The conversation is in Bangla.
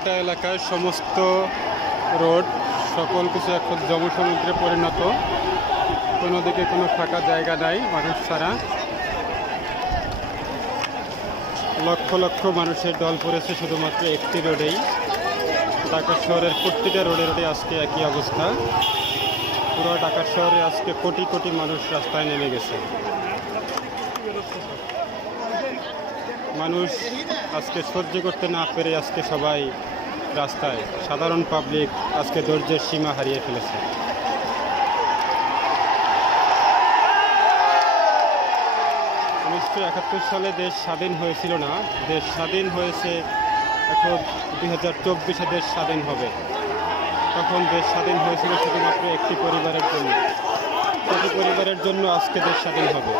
আড্ডা এলাকায় সমস্ত রোড সকল কিছু এখন জনসমুদ্রে পরিণত। কোনো দিকে কোনো ফাঁকা জায়গা নাই মানুষ ছাড়া। লক্ষ লক্ষ মানুষের দল পড়েছে শুধুমাত্র একটি রোডেই। ঢাকা শহরের প্রতিটা রোডে রোডে আজকে একই অবস্থা। পুরো ঢাকা শহরে আজকে কোটি কোটি মানুষ রাস্তায় নেমে গেছে। মানুষ আজকে সহ্য করতে না পেরে আজকে সবাই রাস্তায়। সাধারণ পাবলিক আজকে ধৈর্যের সীমা হারিয়ে ফেলেছে। 1971 সালে দেশ স্বাধীন হয়েছিল না, দেশ স্বাধীন হয়েছে এখন 2024-এ দেশ স্বাধীন হবে। তখন দেশ স্বাধীন হয়েছিল শুধুমাত্র একটি পরিবারের জন্য। প্রতি পরিবারের জন্য আজকে দেশ স্বাধীন হবে।